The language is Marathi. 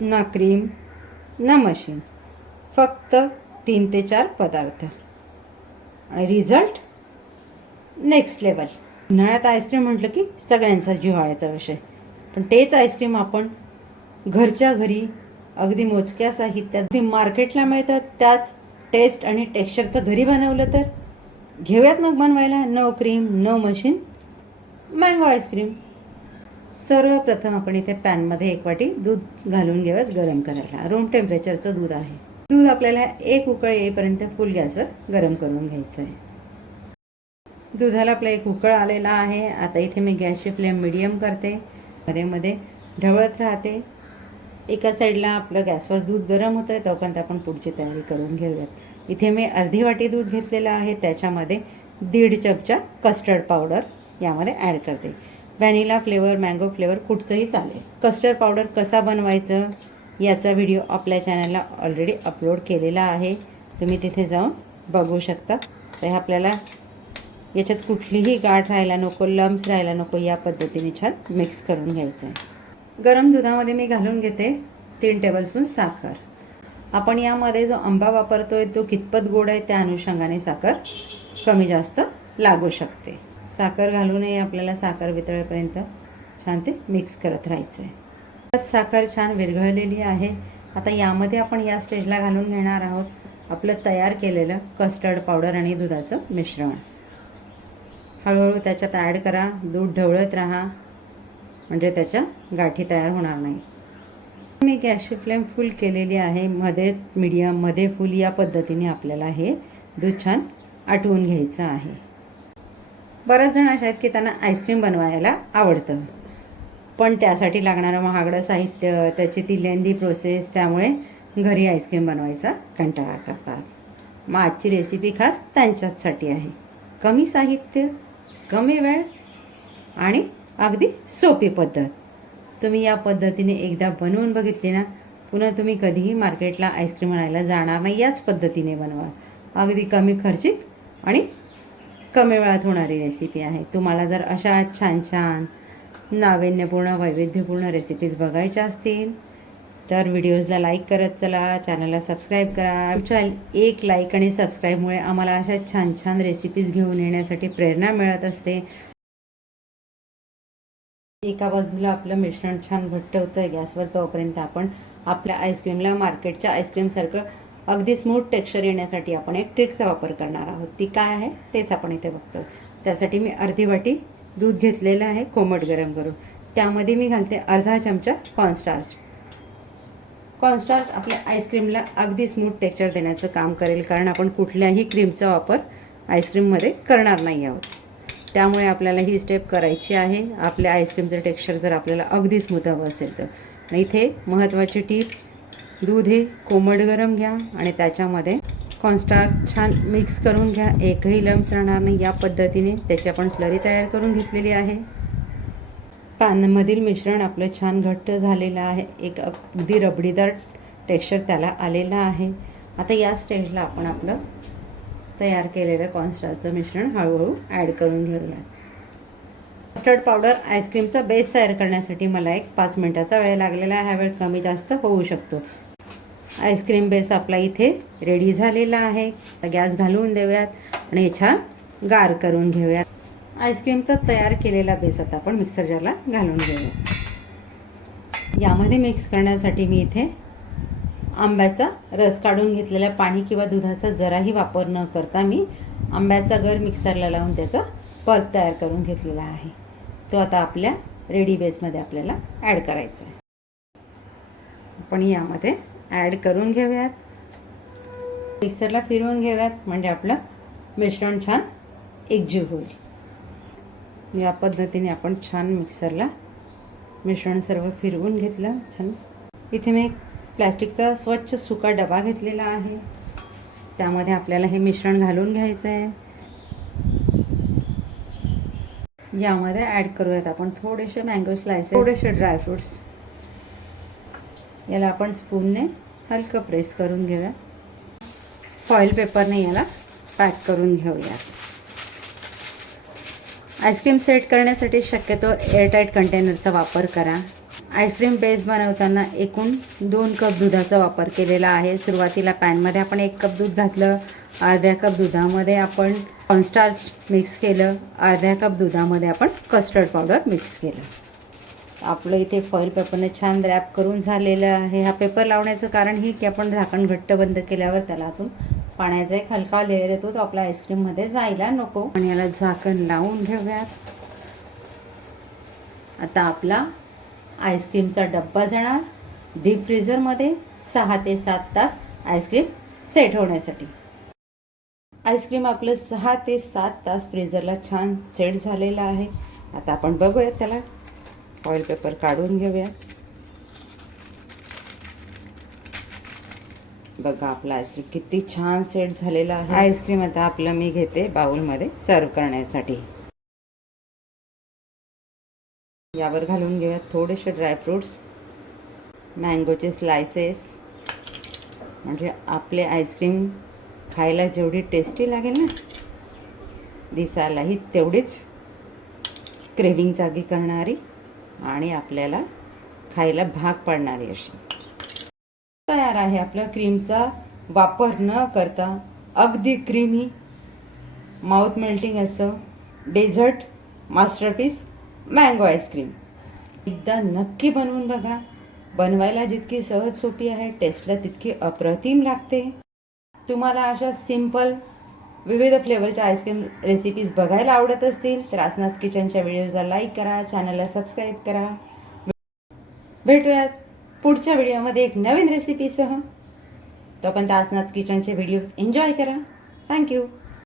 ना क्रीम ना मशीन, फक्त 3 ते 4 पदार्थ आणि रिझल्ट नेक्स्ट लेवल. उन्हाळ्यात आईस्क्रीम म्हटलं की सगळ्यांचा जिव्हाळ्याचा विषय, पण तेच आईस्क्रीम आपण घरच्या घरी अगदी मोजक्या साहित्यात अगदी मार्केटला मिळतात त्याच टेस्ट आणि टेक्स्चरचं घरी बनवलं तर घेऊयात मग बनवायला. No cream no machine mango ice cream. सर्वप्रथम आपण इथे पॅनमध्ये 1 वाटी दूध घालून घेऊयात गरम करायला. रूम टेम्परेचरचं दूध आहे. दूध आपल्याला 1 उकळ येईपर्यंत फुल गॅसवर गरम करून घ्यायचं आहे. दुधाला आपला 1 उकळ आलेला आहे. आता इथे मी गॅसची फ्लेम मीडियम करते, मध्ये मध्ये ढवळत राहते. एका साईडला आपलं गॅसवर दूध गरम होतं आहे तोपर्यंत आपण पुढची तयारी करून घेऊयात. इथे मी अर्धी वाटी दूध घेतलेलं आहे. त्याच्यामध्ये 1.5 चमचा कस्टर्ड पावडर यामध्ये ॲड करते. व्हॅनिला फ्लेवर, मँगो फ्लेवर कुठचंही चालेल. कस्टर्ड पावडर कसा बनवायचं याचा व्हिडिओ आपल्या चॅनलला ऑलरेडी अपलोड केलेला आहे, तुम्ही तिथे जाऊन बघू शकता. तर आपल्याला याच्यात कुठलीही गाठ राहायला नको, लम्स राहायला नको, या पद्धतीने छान मिक्स करून घ्यायचं आहे. गरम दुधामध्ये मी घालून घेते 3 टेबलस्पून साखर. आपण यामध्ये जो आंबा वापरतोय तो कितपत गोड आहे त्या अनुषंगाने साखर कमी जास्त लागू शकते. साखर घालूनही आपल्याला साखर वितळेपर्यंत छान ते मिक्स करत राहायचं आहे. साखर छान विरघळलेली आहे. आता यामध्ये आपण या स्टेजला घालून घेणार आहोत आपलं तयार केलेलं कस्टर्ड पावडर आणि दुधाचं मिश्रण. हळूहळू त्याच्यात ॲड करा. दूध ढवळत राहा म्हणजे त्याच्या गाठी तयार होणार नाही. मी गॅसची फ्लेम फुल केलेली आहे. मध्ये मीडियम, मध्ये फुल, या पद्धतीने आपल्याला हे दूध छान आटवून घ्यायचं आहे. बरेच जण असे आहेत की त्यांना आईस्क्रीम बनवायला आवडतं, पण त्यासाठी लागणारं महागडं साहित्य, त्याची ती लेंदी प्रोसेस, त्यामुळे घरी आईस्क्रीम बनवायचा कंटाळा करतात. मग आजची रेसिपी खास त्यांच्याचसाठी आहे. कमी साहित्य, कमी वेळ आणि अगदी सोपी पद्धत. तुम्ही या पद्धतीने एकदा बनवून बघितली ना, पुन्हा तुम्ही कधीही मार्केटला आईस्क्रीम आणायला जाणार नाही. याच पद्धतीने बनवा. अगदी कमी खर्चिक आणि कमी वेळात होणारी रेसिपी आहे. तुम्हाला जर अशा छान छान नाविन्यपूर्ण वैविध्यपूर्ण रेसिपीज बघायच्या असतील तर व्हिडिओजला लाईक करत चला, चॅनलला सबस्क्राईब करा. एक लाईक आणि सबस्क्राईबमुळे आम्हाला अशा छान छान रेसिपीज घेऊन येण्यासाठी प्रेरणा मिळत असते. एका बाजूला आपलं मिश्रण छान घट्ट होतं आहे गॅसवर, तोपर्यंत आपण आपल्या आईस्क्रीमला मार्केटच्या आईस्क्रीमसारखं अगदी स्मूथ टेक्स्चर येण्यासाठी आपण एक ट्रिकचा वापर करणार आहोत. ती काय आहे तेच आपण इथे बघतो. त्यासाठी मी अर्धी वाटी दूध घेतलेलं आहे कोमट गरम करून. त्यामध्ये मी घालते अर्धा चमचा कॉर्नस्टार्च. कॉर्नस्टार्च आपल्या आईस्क्रीमला अगदी स्मूथ टेक्स्चर देण्याचं काम करेल, कारण आपण कुठल्याही क्रीमचा वापर आईस्क्रीममध्ये करणार नाही आहोत. त्यामुळे आपल्याला ही स्टेप करायची आहे. आपल्या आईस्क्रीमचं टेक्स्चर जर आपल्याला अगदी स्मूथ हवं असेल तर. इथे महत्त्वाची टीप, दूध हे कोमट गरम घ्या आणि त्याच्यामध्ये कॉर्नस्टार्च छान मिक्स करून घ्या. एकही लम्स राहणार नाही. या पद्धतीने त्याची आपण स्लरी तयार करून घेतलेली आहे. पॅनमधील मिश्रण आपलं छान घट्ट झालेलं आहे. एक अगदी रबडीदार टेक्स्चर त्याला आलेलं आहे. आता या स्टेजला आपण आपलं तयार केलेलं कॉर्नस्टार्चचं मिश्रण हळूहळू ॲड करून घेऊया. कस्टर्ड पावडर आईस्क्रीमचा बेस तयार करण्यासाठी मला 5 मिनिटाचा वेळ लागलेला आहे. हा वेळ कमी जास्त होऊ शकतो. आईस्क्रीम बेस आपला इथे रेडी झालेला आहे. गॅस घालवून देऊयात आणि हे छान गार करून घेऊयात. आईस्क्रीमचा तयार केलेला बेस आता आपण मिक्सर जारला घालून घेऊया. यामध्ये मिक्स करण्यासाठी मी इथे आंब्याचा रस काढून घेतलेला, पाणी किंवा दुधाचा जराही वापर न करता मी आंब्याचा गर मिक्सरला लावून त्याचा पल्प तयार करून घेतलेला आहे. तो आता आपल्या रेडी बेसमध्ये आपल्याला ॲड करायचा आहे. आपण यामध्ये ॲड करून घेऊयात. मिक्सरला फिरवून घेऊयात म्हणजे आपलं मिश्रण छान एकजीव होईल. या पद्धतीने आपण छान मिक्सरला मिश्रण सर्व फिरवून घेतलं छान. इथे मी एक प्लॅस्टिकचा स्वच्छ सुका डबा घेतलेला आहे. त्यामध्ये आपल्याला हे मिश्रण घालून घ्यायचं आहे. यामध्ये ॲड करूयात आपण थोडेसे मँगो स्लायसेस, थोडेसे ड्रायफ्रूट्स. याला आपण स्पूनने हलकं प्रेस करून घेऊया. फॉईल पेपरने याला पॅक करून घेऊया. आईस्क्रीम सेट करण्यासाठी शक्यतो एअरटाईट कंटेनरचा वापर करा. आईस्क्रीम बेस बनवताना एकूण 2 कप दुधाचा वापर केलेला आहे. सुरुवातीला पॅनमध्ये आपण 1 कप दूध घातलं. अर्ध्या कप दुधामध्ये आपण कॉर्नस्टार्च मिक्स केलं. अर्ध्या कप दुधामध्ये आपण कस्टर्ड पावडर मिक्स केलं. आपलं इथे फॉईल पेपरने छान रॅप करून झालेलं आहे. हा पेपर लावण्याचं कारण हे की आपण झाकण घट्ट बंद केल्यावर त्याला आतून पाण्याचा एक हलका लेअर येतो, तो आपल्या आईस्क्रीममध्ये जायला नको. आणि याला झाकण लावून घेऊयात. आता आपला आईस्क्रीमचा डब्बा जाणार डीप फ्रीझरमध्ये 6 ते 7 तास आईस्क्रीम सेट होण्यासाठी. आईस्क्रीम आपलं 6 ते 7 तास फ्रीझरला छान सेट झालेलं आहे. आता आपण बघूयात, त्याला फॉईल पेपर काढून घेऊयात. बघा आपला आईस्क्रीम किती छान सेट झालेला आहे. आईस्क्रीम आता आपलं मी घेते बाउलमध्ये सर्व करण्यासाठी. यावर घालून घेऊयात थोडेसे ड्रायफ्रूट्स, मँगोचे स्लायसेस. म्हणजे आपले आईस्क्रीम खायला जेवढी टेस्टी लागेल ना, दिसायलाही तेवढीच क्रेविंग जागी करणारी आणि आपल्याला खायला भाग पाडणारी अशी. तयार आहे आपल्या क्रीमचा वापर न करता अगदी क्रीमी, माउथ मेल्टिंग असं डेझर्ट मास्टरपीस मँगो आईस्क्रीम. एकदा नक्की बनवून बघा. बनवायला जितकी सहज सोपी आहे, टेस्टला तितकी अप्रतिम लागते. तुम्हाला अशा सिंपल विविध फ्लेवरच्या आईस्क्रीम रेसिपीज बघायला आवडत असतील तर आसनाज किचनच्या व्हिडिओजला लाईक करा, चॅनलला सबस्क्राईब करा. भेटूयात पुढच्या व्हिडिओमध्ये एक नवीन रेसिपीसह. तोपर्यंत आसनाज किचनचे व्हिडिओज एन्जॉय करा. थँक्यू.